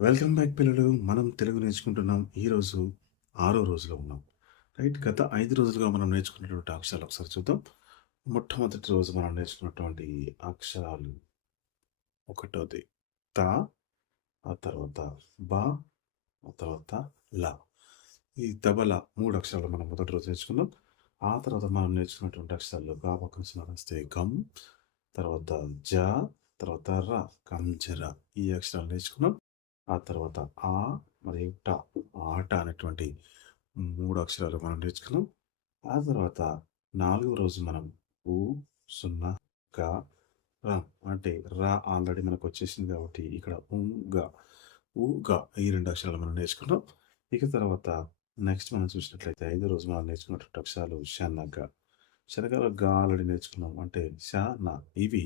Welcome back పిల్లలు. మనం తెలుగు నేర్చుకుంటున్నాం. ఈరోజు ఆరో రోజులో ఉన్నాం. రైట్. గత 5 రోజులుగా మనం నేర్చుకున్నటువంటి అక్షరాలు ఒకసారి చూద్దాం. మొట్టమొదటి రోజు మనం నేర్చుకున్నటువంటి అక్షరాలు ఒకటోది త, ఆ తర్వాత బ, ఆ తర్వాత ల. ఈ తబల 3 అక్షరాలు మనం మొదటి రోజు నేర్చుకున్నాం. ఆ తర్వాత మనం నేర్చుకున్నటువంటి అక్షరాలు గా పక్కన చిన్న రాస్తే గమ్, తర్వాత జ, తర్వాత ర, కంజర. ఈ అక్షరాలు నేర్చుకున్నాం. ఆ తర్వాత ఆ మరియు ట, ఆట అనేటువంటి 3 అక్షరాలు మనం నేర్చుకున్నాం. ఆ తర్వాత నాలుగో రోజు మనం ఉ, సున్నా, గ, ర అంటే ఆల్రెడీ మనకొచ్చేసింది కాబట్టి ఇక్కడ గా, గా ఈ 2 అక్షరాలు మనం నేర్చుకున్నాం. ఇక తర్వాత నెక్స్ట్ మనం చూసినట్లయితే ఐదో రోజు మనం నేర్చుకున్నటువంటి అక్షరాలు శనగ. శనగలో గా ఆల్రెడీ నేర్చుకున్నాం. అంటే ష, న ఇవి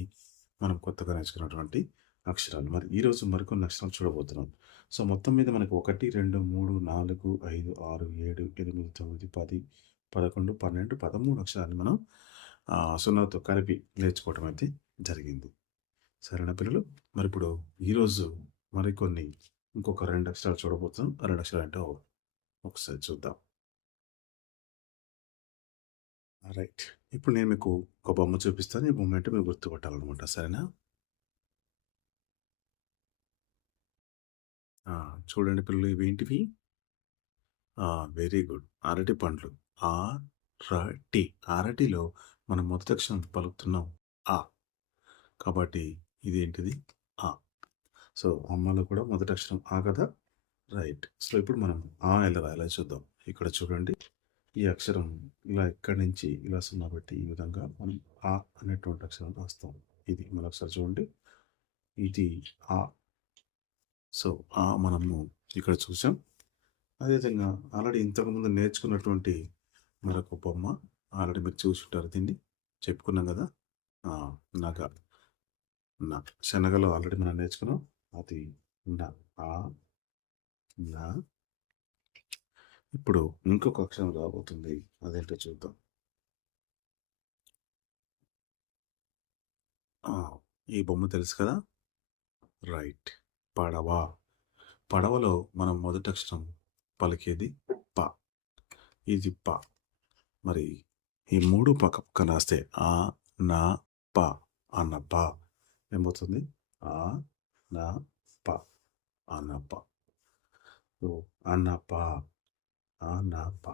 మనం కొత్తగా నేర్చుకున్నటువంటి అక్షరాలు. మరి ఈరోజు మరికొన్ని అక్షరాలు చూడబోతున్నాం. సో, మొత్తం మీద మనకు 1, 2, 3, 4, 5, 6, 7, 8, 9, 10, 11, 12, 13 అక్షరాలు మనం సున్నాతో కలిపి నేర్చుకోవటం అయితే జరిగింది. సరేనా పిల్లలు? మరిప్పుడు ఈరోజు మరికొన్ని ఇంకొక 2 అక్షరాలు చూడబోతున్నాం. ఆ 2 అక్షరాలేంటో ఒకసారి చూద్దాం. రైట్. ఇప్పుడు నేను మీకు ఒక బొమ్మ చూపిస్తాను. ఈ బొమ్మ ఏంటో మీరు గుర్తుపట్టాలనమాట. సరేనా? చూడండి పిల్లలు ఇవేంటివి? Very good. అరటి పండ్లు. ఆరటి. అరటిలో మనం మొదటి అక్షరం పలుకుతున్నాం ఆ. కాబట్టి ఇదేంటిది? ఆ. సో, అమ్మలో కూడా మొదటి అక్షరం ఆ కదా! రైట్. సో, ఇప్పుడు మనం ఎలా రాయాలో చూద్దాం. ఇక్కడ చూడండి. ఈ అక్షరం ఇలా ఇక్కడి నుంచి ఇలా సున్నా పెట్టి ఈ విధంగా మనం ఆ అనేటువంటి అక్షరం రాస్తాం. ఇది మరొకసారి చూడండి. ఇది ఆ. సో, మనము ఇక్కడ చూసాం. అదేవిధంగా ఆల్రెడీ ఇంతకుముందు నేర్చుకున్నటువంటి మరొక బొమ్మ ఆల్రెడీ మీరు చూసుంటారు దీన్ని. చెప్పుకున్నాం గదా! ఆ! నగ. న. శనగలో ఆల్రెడీ మనం నేర్చుకున్నాం. అది న. ఆ, న. ఇప్పుడు ఇంకొక అక్షరం రాబోతుంది. అదేంటో చూద్దాం. ఆ! ఈ బొమ్మ తెలుసు కదా! రైట్. పడవ. పడవలో మనం మొదటి అక్షరం పలికేది ప. ఇది ప. మరి ఈ 3 పక్క పక్కన రాస్తే ఆ, న, ప అన్నప ఏమవుతుంది? ఆ, న, ప అన్నప. సో, అన్నప, అనప.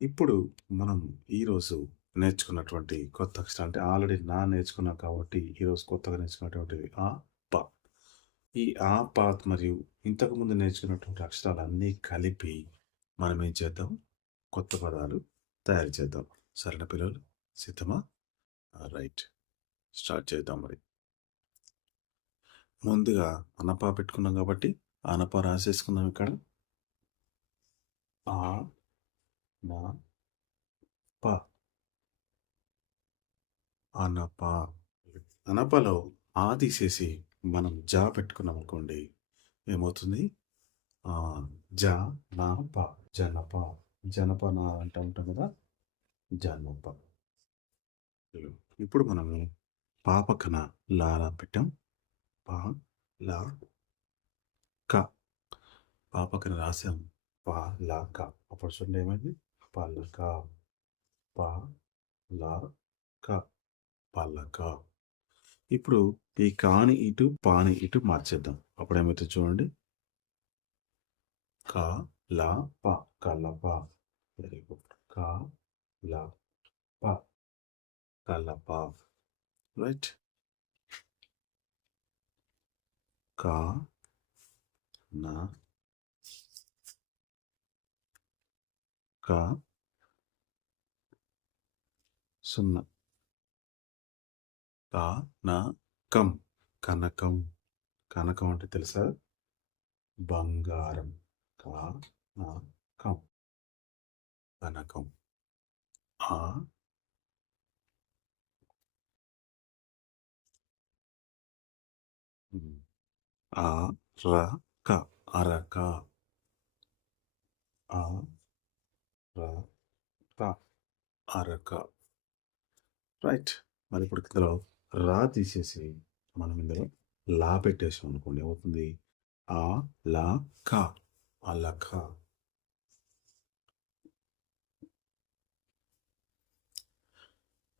ఇప్పుడు మనం ఈరోజు నేర్చుకున్నటువంటి కొత్త అక్షరం అంటే ఆల్రెడీ నా నేర్చుకున్నాం కాబట్టి ఈరోజు కొత్తగా నేర్చుకున్నటువంటిది ఆ, ప. ఈ ఆ, ప మరియు ఇంతకుముందు నేర్చుకున్నటువంటి అక్షరాలన్నీ కలిపి మనం ఏం చేద్దాం? కొత్త పదాలు తయారు చేద్దాం. సరేనా పిల్లలు? సిద్ధమా? రైట్. స్టార్ట్ చేద్దాం మరి. ముందుగా అనప పెట్టుకున్నాం కాబట్టి అనప రాసేసుకుందాం ఇక్కడ. ఆ, న, ప. అనప. అనపలో ఆ తీసేసి మనం జా పెట్టుకున్నాం అనుకోండి. ఏమవుతుంది? ఆ! జ, న, ప. జనప. జనపన అంటూ ఉంటాం కదా! జనప. ఇప్పుడు మనము పక్కన పెట్టాం. ప, ల, క. పక్కన రాసాం. ప, ల, క. అప్పుడు చూడండి ఏమైంది? పలక. ప, ల, క. పలక. ఇప్పుడు ఈ కాని ఇటు, పాని ఇటు మార్చేద్దాం. అప్పుడేమైతది చూడండి. క, ల, ప. కలప. Very good. క, ల, ప. కలప. రైట్. క, న, క, సున్నా. క, న, కం. కనకం. కనకం అంటే తెలుసా? బంగారం. క, న, కం. కనకం. ఆ, ఆ, ర, క. అరక. ఆ, ర, క. అరక. రైట్. మరి ఇప్పుడు ఇందులో రా తీసేసి మనం ఇందులో లా పెట్టేసాం అనుకోండి ఏమవుతుంది? ఆ లా క అలక.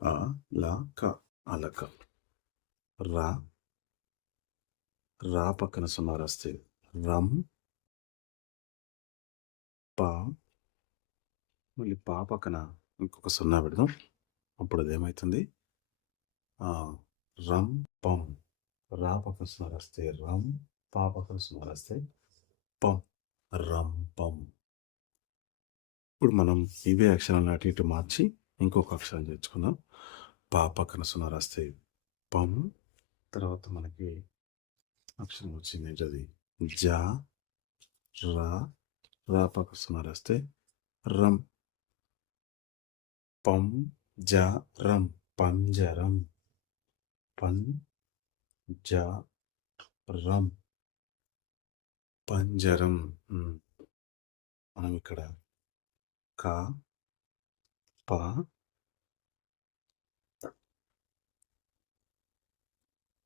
ఆ లా క అలక. రా రా పక్కన సున్నా రాస్తే రం. పా మళ్ళీ పా పక్కన ఇంకొక సున్నా పెడదాం. అప్పుడు అదేమవుతుంది? రం పం. రా పక్కన సున్నా రాస్తే రం. పా పక్కన సున్నా రాస్తే పం. రం పం. ఇప్పుడు మనం ఇవే అక్షరాలను అటు ఇటు మార్చి ఇంకొక అక్షరం చేర్చుకుందాం. పా పక్కన సున్నా రాస్తే పం. తర్వాత మనకి అక్షరం వచ్చింది ఏంటది? జా. రా రా పక్కన సున్నా రాస్తే రం. పం జ రం పంజరం. పం జ రం పంజరం. మనం ఇక్కడ క ప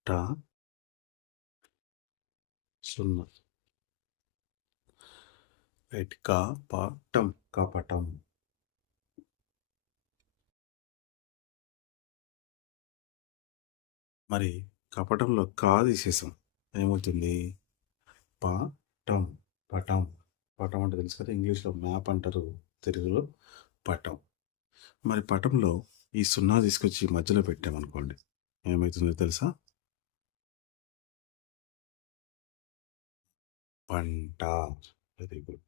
ట సున్నా. రైట్. క ప టం కపటం. మరి కపటంలో కా తీసేసాం, ఏమవుతుంది? ప టం పటం. పటం అంటే తెలుసు కదా, ఇంగ్లీష్లో మ్యాప్ అంటారు, తెలుగులో పటం. మరి పటంలో ఈ సున్నా తీసుకొచ్చి మధ్యలో పెట్టామనుకోండి, ఏమవుతుందో తెలుసా? పంట. Very good.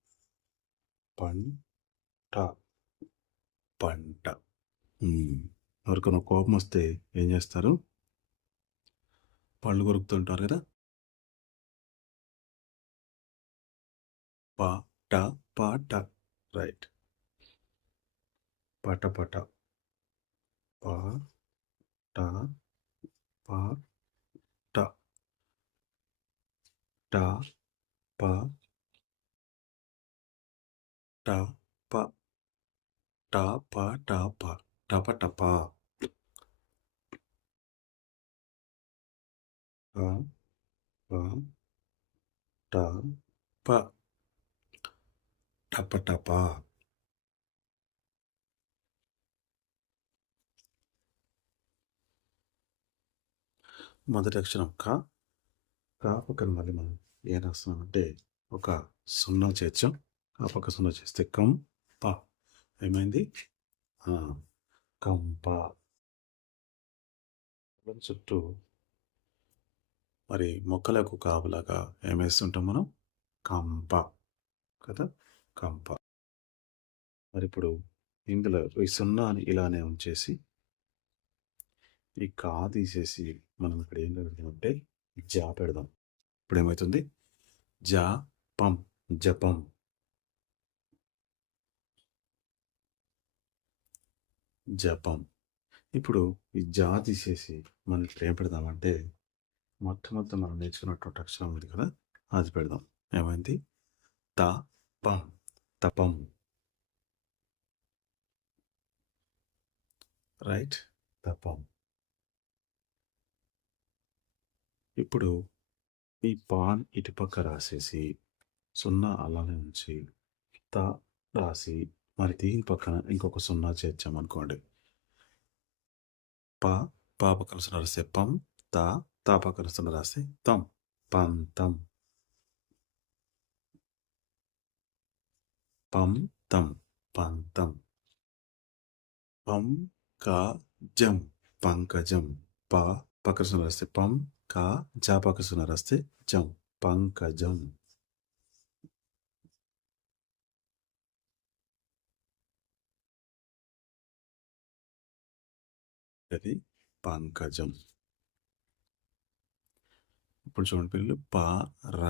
పంట పంట. ఎవరికైనా కోపం వస్తే ఏం చేస్తారు? పళ్ళు కొరుకుతుంటారు కదా. పాట పాట. రైట్. పట పట. పా ట పా ట. ట ప ట ప ట ప ట ప. టప టప. ప ప ట ప. టప టప. మొదటి అక్షరం క. కా పక్కన మళ్ళీ మనం ఏం రాస్తున్నాం అంటే ఒక సున్నా చేర్చాం. ఆ పక్క సున్నా చేస్తే కం ప. ఏమైంది? కంప. చుట్టూ మరి మొక్కలకు కాపులాగా ఏమేస్తుంటాం మనం? కంప కదా, కంప. మరి ఇప్పుడు ఇందులో ఈ సున్నాని ఇలానే ఉంచేసి ఈ కా తీసేసి మనం ఇక్కడ ఏం పెడతామంటే జా పెడదాం. ఇప్పుడు ఏమవుతుంది? జా పం జపం. జపం. ఇప్పుడు ఈ జా తీసేసి మనం ఇక్కడ ఏం పెడదామంటే మొట్టమొదటి మనం నేర్చుకున్నటువంటి అక్షరం ఉంది కదా, అది పెడదాం. ఏమైంది? త పం తపం. రైట్. తపం. ఇప్పుడు ఈ పాన్ ఇటుపక్క రాసేసి సున్నా అలానే ఉంచి త రాసి మరి దీని పక్కన ఇంకొక సున్నా చేర్చామనుకోండి. ప పా పక్కన సున్నా రాస్తే పం. తా పక్కన సున్నా రాస్తే తం. పంతం. పం తం పంతం. పం కా జం పంకజం. ప పక్కన సున్నా రాస్తే పం. కా జా పక్కన సున్నా రాస్తే జం పంకజం. అది పంకజం. ఇప్పుడు చూడండి పిల్లలు, ప ర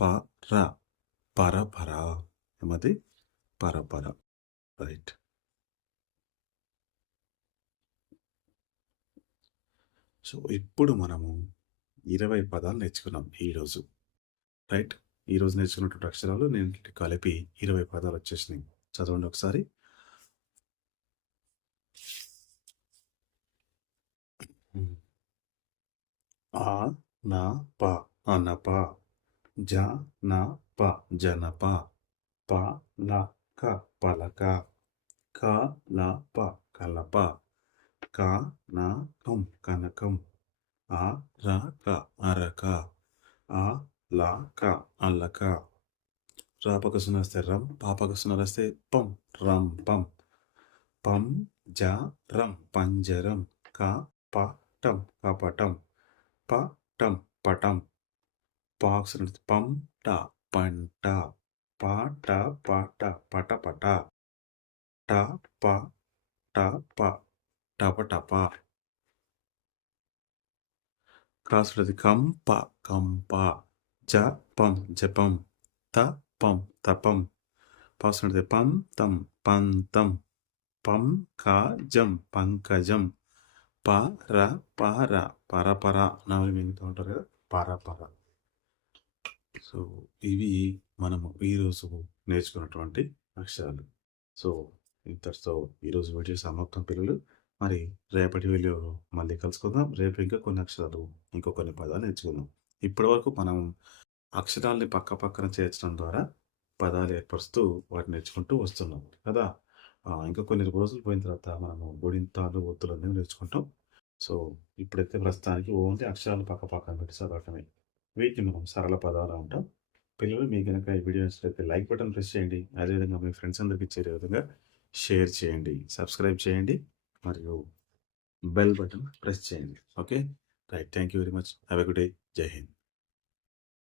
ప ర పరపర. ఏమది? పరపర. రైట్. సో ఇప్పుడు మనము 20 పదాలు నేర్చుకున్నాం ఈరోజు. రైట్. ఈరోజు నేర్చుకున్నటువంటి అక్షరాలు నేను కలిపి 20 పదాలు వచ్చేసినాయి. చదవండి ఒకసారి. ఆ నా ప అనప. జ న ప జనప. ప ల క పలక. క ల ప కలప. క న కం కనకం. ఆ ర క అరక. ఆ ల క అలక. రాపక సునస్తే రం, పాపక సునస్తే పం, రం పం. పం జ రం పంజరం. క ప టం కపటం. ప టం పటం. పాక్స్ పం ట పంట. ప ట ప ట పటపట. ట ప ట ప టపటప. కాసులది కంప కంప. జ పం జపం. త పం తపం. పాసులది పం తం పంతం. పం జం పంకజం. ప ర ప ర పరపర. నవలి మిగతా ఉంటారు కదా, పరపర. సో ఇవి మనము ఈరోజు నేర్చుకున్నటువంటి అక్షరాలు. సో ఇంతటితో ఈరోజు వీడియో సమాప్తం పిల్లలు. మరి రేపటి వీడియోలో మళ్ళీ కలుసుకుందాం. రేపు ఇంకా కొన్ని అక్షరాలు, ఇంకో కొన్ని పదాలు నేర్చుకుందాం. ఇప్పటి వరకు మనం అక్షరాల్ని పక్క పక్కన చేర్చడం ద్వారా పదాలు ఏర్పరుస్తూ వాటిని నేర్చుకుంటూ వస్తున్నాం కదా. ఇంకా కొన్ని రోజులు పోయిన తర్వాత మనము గుణింతాలు, ఒత్తులు అనేవి నేర్చుకుంటాం. సో ఇప్పుడైతే ప్రస్తుతానికి ఓన్లీ అక్షరాలు పక్క పక్కన పెట్టి చదవటమే. వీటిని మనం సరళ పదాలు అంటాం. పిల్లలు మీకు కనుక ఈ వీడియో నచ్చినట్లయితే లైక్ బటన్ ప్రెస్ చేయండి. అదేవిధంగా మీ ఫ్రెండ్స్ అందరికీ చేరే విధంగా షేర్ చేయండి, సబ్స్క్రైబ్ చేయండి, మరియు బెల్ బటన్ ప్రెస్ చేయండి. Okay right. Thank you very much. Have a good day. జై హింద్.